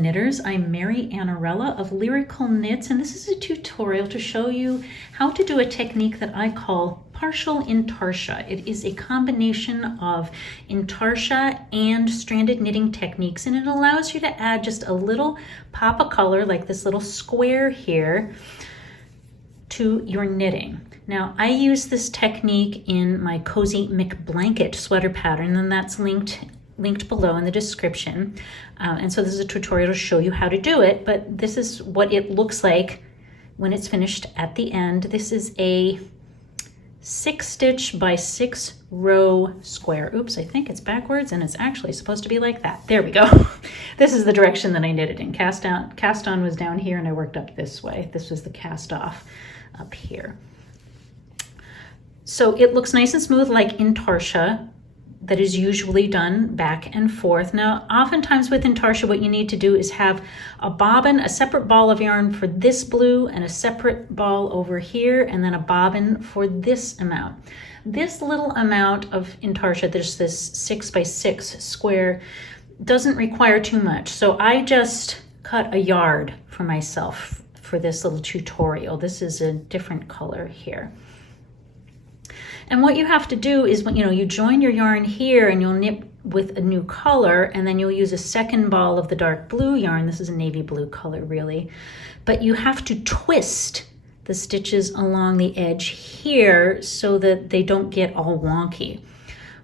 knitters. I'm Mary Annarella of Lyrical Knits, and this is a tutorial to show you how to do a technique that I call partial intarsia. It is a combination of intarsia and stranded knitting techniques, and it allows you to add just a little pop of color, like this little square here, to your knitting. Now, I use this technique in my Cozy McBlanket sweater pattern, and that's linked below in the description. And so this is a tutorial to show you how to do it, but this is what it looks like when it's finished at the end. This is a 6-stitch by 6-row square. Oops, I think it's backwards and it's actually supposed to be like that. There we go. This is the direction that I knitted in. Cast on was down here and I worked up this way. This was the cast off up here. So it looks nice and smooth like intarsia that is usually done back and forth. Now, oftentimes with intarsia, what you need to do is have a bobbin, a separate ball of yarn for this blue and a separate ball over here, and then a bobbin for this amount. This little amount of intarsia, there's this 6 by 6 square, doesn't require too much. So I just cut a yard for myself for this little tutorial. This is a different color here. And what you have to do is, when you join your yarn here and you'll knit with a new color, and then you'll use a second ball of the dark blue yarn. This is a navy blue color really, but you have to twist the stitches along the edge here so that they don't get all wonky.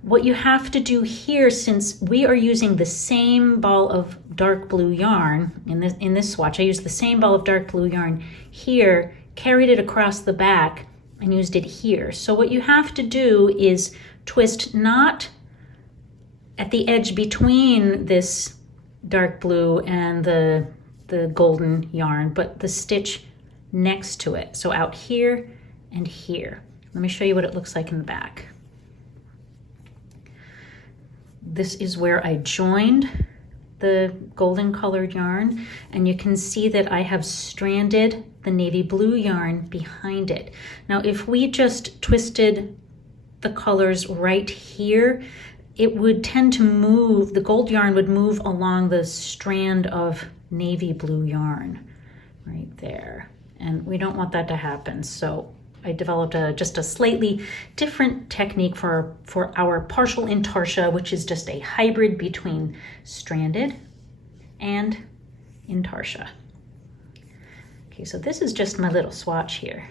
What you have to do here, since we are using the same ball of dark blue yarn in this swatch, I used the same ball of dark blue yarn here, carried it across the back, and used it here. So what you have to do is twist not at the edge between this dark blue and the golden yarn, but the stitch next to it. So out here and here. Let me show you what it looks like in the back. This is where I joined the golden colored yarn, and you can see that I have stranded the navy blue yarn behind it. Now, if we just twisted the colors right here, it would tend to move, the gold yarn would move along the strand of navy blue yarn right there. And we don't want that to happen. So I developed just a slightly different technique for our partial intarsia, which is just a hybrid between stranded and intarsia. Okay, so this is just my little swatch here.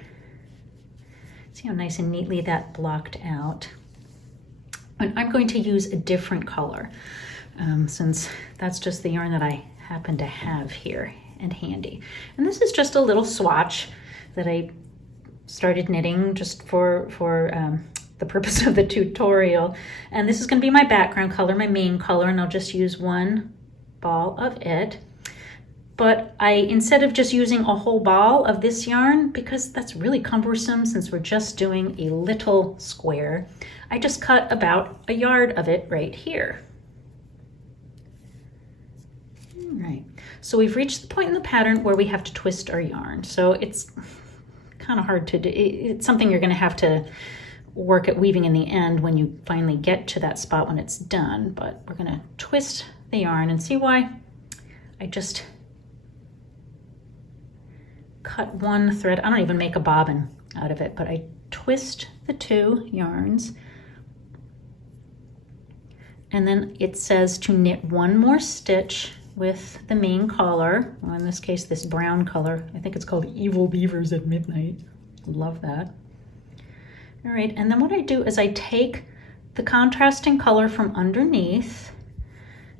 See how nice and neatly that blocked out. And I'm going to use a different color since that's just the yarn that I happen to have here and handy. And this is just a little swatch that I started knitting just for the purpose of the tutorial. And this is going to be my background color, my main color, and I'll just use one ball of it. But instead of just using a whole ball of this yarn, because that's really cumbersome since we're just doing a little square, I just cut about a yard of it right here. All right, so we've reached the point in the pattern where we have to twist our yarn. So it's kind of hard to do. It's something you're going to have to work at weaving in the end when you finally get to that spot when it's done. But we're going to twist the yarn and see why I just cut one thread. I don't even make a bobbin out of it, but I twist the two yarns, and then it says to knit one more stitch with the main color, well, in this case this brown color. I think it's called Evil Beavers at Midnight. Love that. All right, and then what I do is I take the contrasting color from underneath,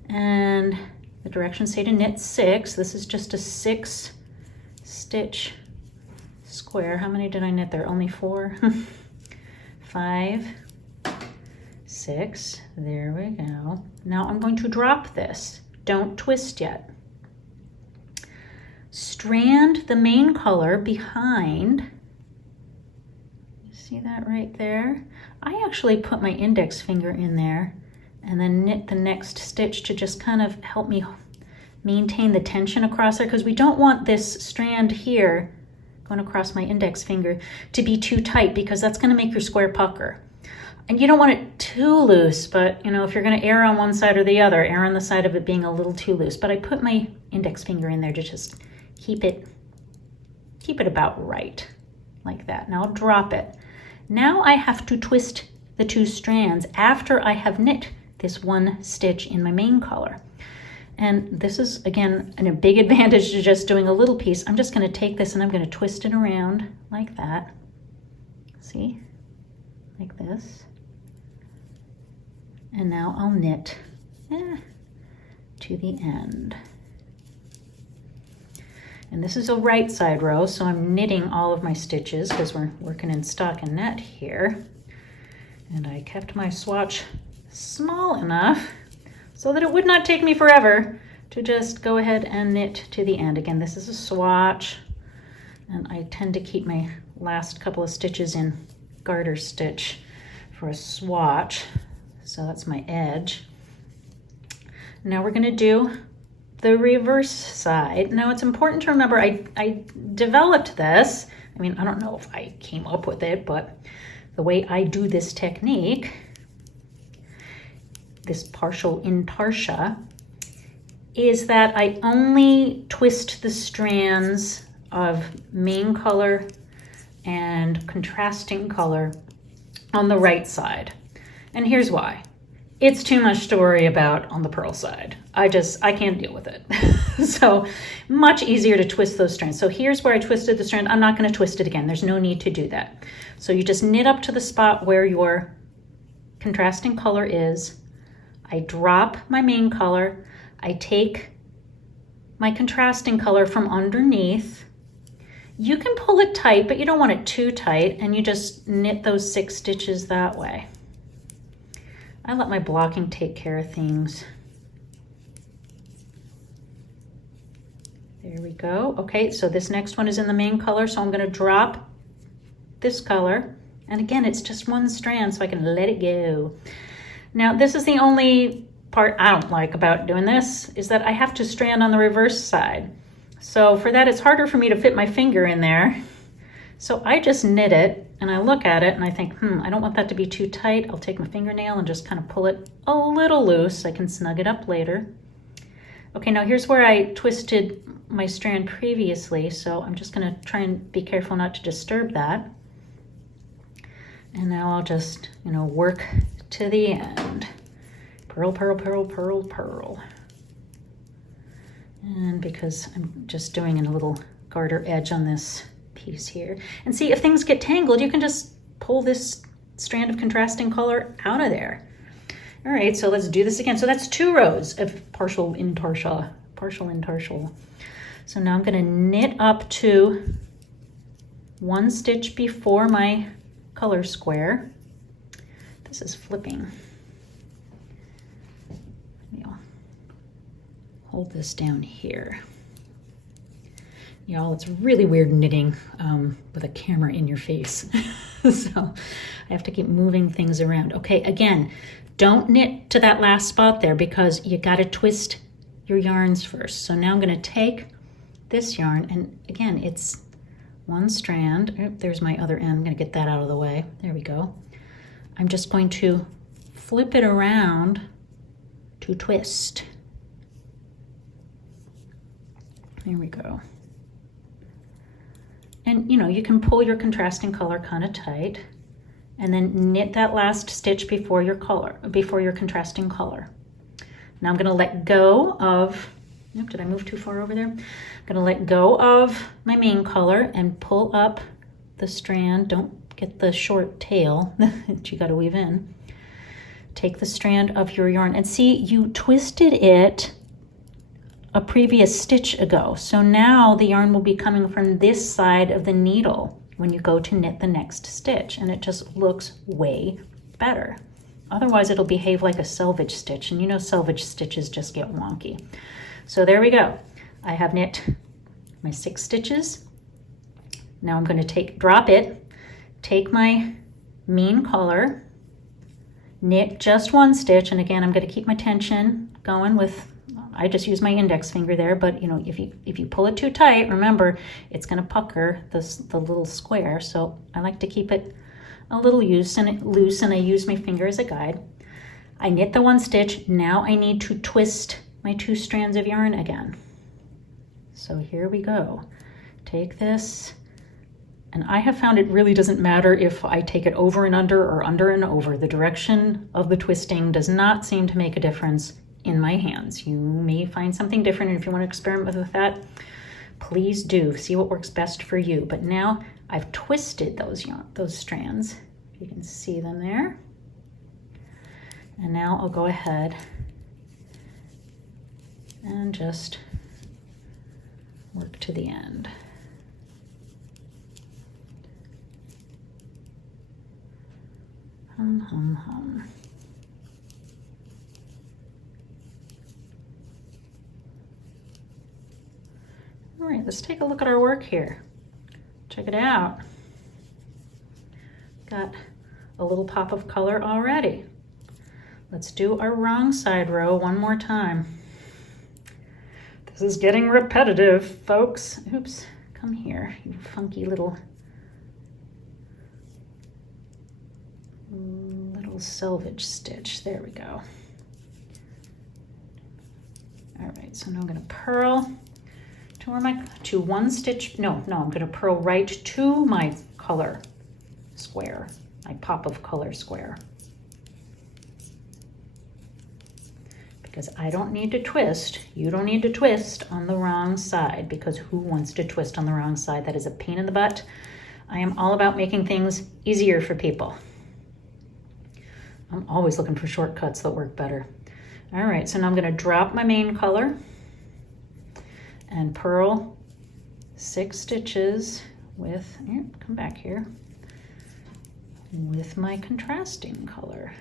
and the directions say to knit 6. This is just a 6-stitch square. How many did I knit there? Only 4. 5, 6, there we go. Now I'm going to drop this. Don't twist yet. Strand the main color behind. See that right there? I actually put my index finger in there and then knit the next stitch to just kind of help me maintain the tension across there, because we don't want this strand here going across my index finger to be too tight, because that's going to make your square pucker. And you don't want it too loose, but you know, if you're gonna err on one side or the other, err on the side of it being a little too loose. But I put my index finger in there to just keep it about right, like that. Now I'll drop it. Now I have to twist the two strands after I have knit this one stitch in my main color. And this is, again, a big advantage to just doing a little piece. I'm just gonna take this and I'm gonna twist it around like that. See, like this. And now I'll knit to the end. And this is a right side row, so I'm knitting all of my stitches because we're working in stockinette here. And I kept my swatch small enough so that it would not take me forever to just go ahead and knit to the end. Again, this is a swatch, and I tend to keep my last couple of stitches in garter stitch for a swatch. So that's my edge. Now we're gonna do the reverse side. Now it's important to remember I developed this. I mean, I don't know if I came up with it, but the way I do this technique, this partial intarsia, is that I only twist the strands of main color and contrasting color on the right side. And here's why. It's too much to worry about on the purl side. I can't deal with it. So much easier to twist those strands. So here's where I twisted the strand. I'm not going to twist it again. There's no need to do that. So you just knit up to the spot where your contrasting color is. I drop my main color. I take my contrasting color from underneath. You can pull it tight, but you don't want it too tight, and you just knit those 6 stitches that way. I let my blocking take care of things. There we go. Okay, so this next one is in the main color, so I'm gonna drop this color. And again, it's just one strand, so I can let it go. Now, this is the only part I don't like about doing this, is that I have to strand on the reverse side. So for that, it's harder for me to fit my finger in there. So I just knit it, and I look at it and I think, I don't want that to be too tight. I'll take my fingernail and just kind of pull it a little loose. I can snug it up later. Okay, now here's where I twisted my strand previously, so I'm just gonna try and be careful not to disturb that. And now I'll just, work to the end. Purl, purl, purl, purl, purl. And because I'm just doing a little garter edge on this piece here. And see, if things get tangled, you can just pull this strand of contrasting color out of there. All right, so let's do this again. So that's 2 rows of partial intarsia. So now I'm gonna knit up to 1 stitch before my color square. This is flipping. I'll hold this down here. Y'all, it's really weird knitting with a camera in your face. So I have to keep moving things around. Okay, again, don't knit to that last spot there because you gotta twist your yarns first. So now I'm gonna take this yarn, and again, it's 1 strand. Oh, there's my other end. I'm gonna get that out of the way. There we go. I'm just going to flip it around to twist. There we go. And you can pull your contrasting color kind of tight and then knit that last stitch before your contrasting color. Now I'm gonna let go of, did I move too far over there? I'm gonna let go of my main color and pull up the strand. Don't get the short tail that you gotta weave in. Take the strand of your yarn and see, you twisted it a previous stitch ago. So now the yarn will be coming from this side of the needle when you go to knit the next stitch, and it just looks way better. Otherwise it'll behave like a selvage stitch, and selvage stitches just get wonky. So there we go. I have knit my 6 stitches. Now I'm going to drop it, take my main color, knit just 1 stitch, and again I'm going to keep my tension going with, I just use my index finger there, but if you pull it too tight, remember it's going to pucker the little square. So I like to keep it a little loose and I use my finger as a guide. I knit the one stitch. Now I need to twist my 2 strands of yarn again. So here we go. Take this, and I have found it really doesn't matter if I take it over and under or under and over. The direction of the twisting does not seem to make a difference in my hands. You may find something different, and if you want to experiment with that, please do. See what works best for you. But now I've twisted those strands. You can see them there. And now I'll go ahead and just work to the end. Hum, hum, hum. All right, let's take a look at our work here. Check it out. Got a little pop of color already. Let's do our wrong side row one more time. This is getting repetitive, folks. Oops, come here, you funky little selvage stitch. There we go. All right, so now I'm going to purl to one stitch. No, I'm going to purl right to my color square, my pop of color square. Because I don't need to twist. You don't need to twist on the wrong side, because who wants to twist on the wrong side? That is a pain in the butt. I am all about making things easier for people. I'm always looking for shortcuts that work better. All right, so now I'm going to drop my main color and purl 6 stitches with, come back here, with my contrasting color.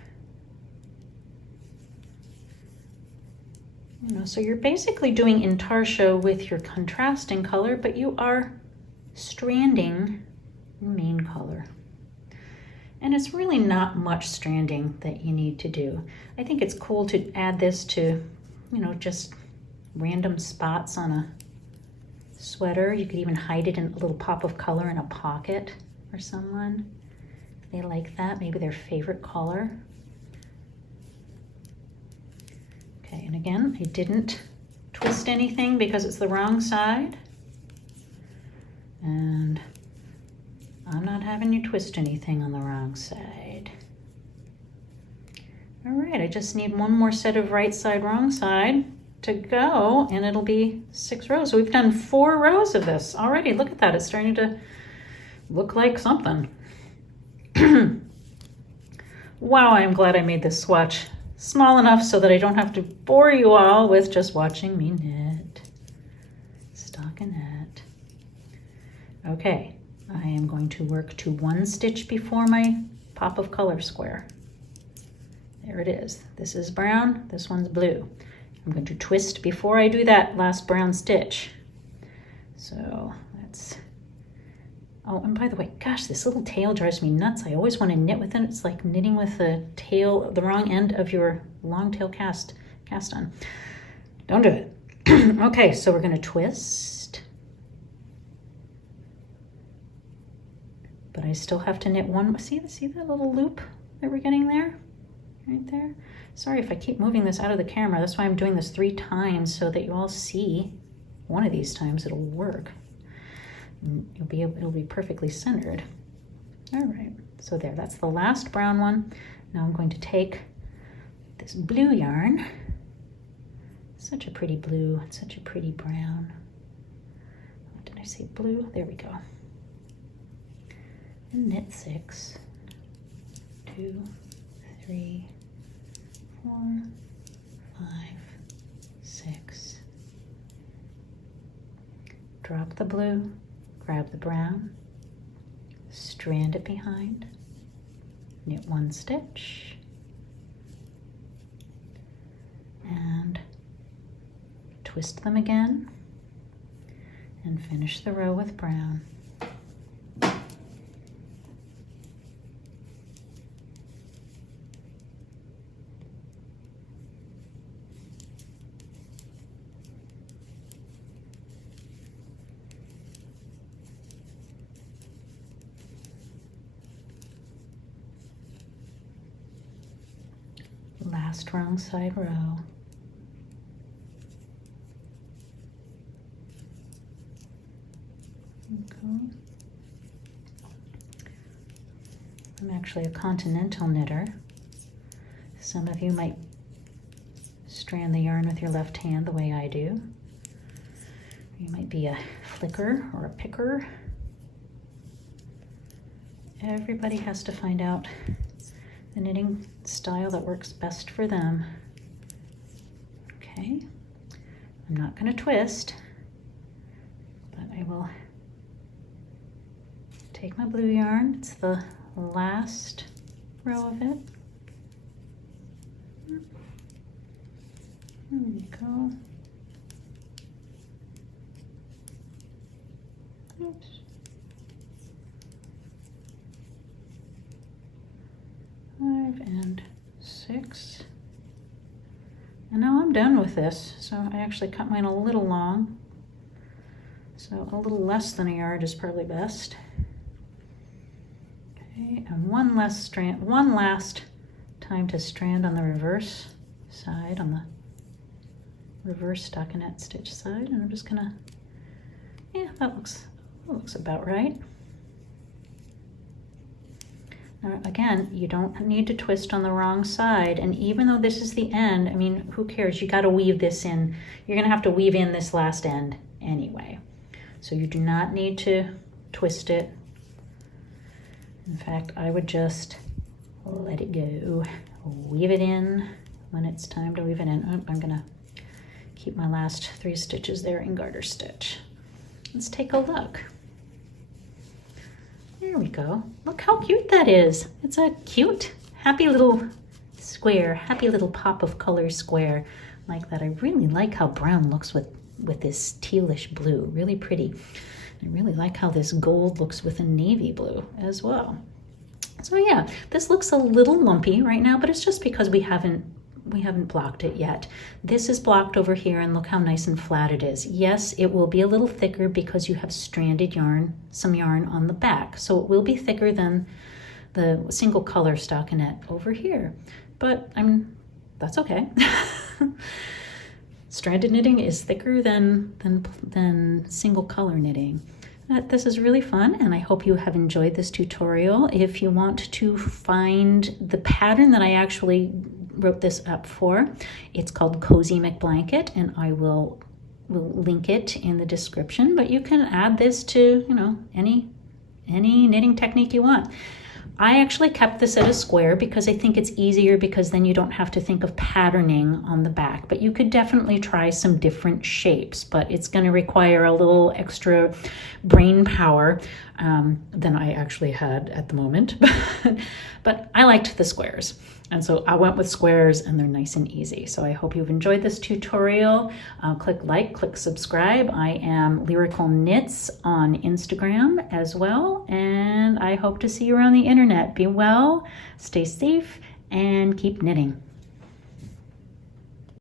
So you're basically doing Intarsia with your contrasting color, but you are stranding your main color. And it's really not much stranding that you need to do. I think it's cool to add this to, just random spots on a sweater. You could even hide it in a little pop of color in a pocket for someone. If they like that, maybe their favorite color. Okay, and again, I didn't twist anything because it's the wrong side. And I'm not having you twist anything on the wrong side. All right, I just need one more set of right side, wrong side to go, and it'll be 6 rows. So we've done 4 rows of this already. Look at that, it's starting to look like something. Wow, I'm glad I made this swatch small enough so that I don't have to bore you all with just watching me knit. Stockinette. Okay. I am going to work to 1 stitch before my pop of color square. There it is. This is brown, this one's blue. I'm going to twist before I do that last brown stitch. So that's, oh, and by the way, gosh, this little tail drives me nuts. I always want to knit with it. It's like knitting with the tail, the wrong end of your long tail cast on. Don't do it. Okay, so we're going to twist. But I still have to knit one. See that little loop that we're getting there? Right there? Sorry if I keep moving this out of the camera. That's why I'm doing this 3 times so that you all see. One of these times it'll work. It'll be perfectly centered. All right, so there, that's the last brown one. Now I'm going to take this blue yarn. Such a pretty blue, and such a pretty brown. What did I say, blue? There we go. And knit 6, 2, 3, 4, 5, 6. Drop the blue, grab the brown, strand it behind, knit 1 stitch, and twist them again, and finish the row with brown. last wrong side row. Okay. I'm actually a continental knitter. Some of you might strand the yarn with your left hand the way I do. You might be a flicker or a picker. Everybody has to find out the knitting style that works best for them. Okay, I'm not going to twist, but I will take my blue yarn. It's the last row of it. There we go. Oops. 5 and 6. And now I'm done with this. So I actually cut mine a little long. So a little less than a yard is probably best. Okay, and one last time to strand on the reverse side, on the reverse stockinette stitch side, and I'm just gonna, yeah, that looks about right. Now again, you don't need to twist on the wrong side, and even though this is the end, I mean, who cares? You got to weave this in. You're gonna have to weave in this last end anyway, so you do not need to twist it. In fact, I would just let it go. Weave it in when it's time to weave it in. Oh, I'm gonna keep my last 3 stitches there in garter stitch. Let's take a look. There we go. Look how cute that is. It's a cute, happy little square, happy little pop of color square like that. I really like how brown looks with this tealish blue, really pretty. I really like how this gold looks with a navy blue as well. So yeah, this looks a little lumpy right now, but it's just because we haven't blocked it yet. This is blocked over here, and look how nice and flat it is. Yes, it will be a little thicker because you have stranded yarn, some yarn on the back. So it will be thicker than the single color stockinette over here, but that's okay. Stranded knitting is thicker than single color knitting. This is really fun, and I hope you have enjoyed this tutorial. If you want to find the pattern that I actually wrote this up for, it's called Cozy McBlanket, and I will link it in the description, but you can add this to, you know, any knitting technique you want. I actually kept this at a square because I think it's easier, because then you don't have to think of patterning on the back, but you could definitely try some different shapes, but it's going to require a little extra brain power than I actually had at the moment. But I liked the squares, and so I went with squares, and they're nice and easy. So I hope you've enjoyed this tutorial. Click like, click subscribe. I am Lyrical Knits on Instagram as well, and I hope to see you around the internet. Be well, stay safe, and keep knitting.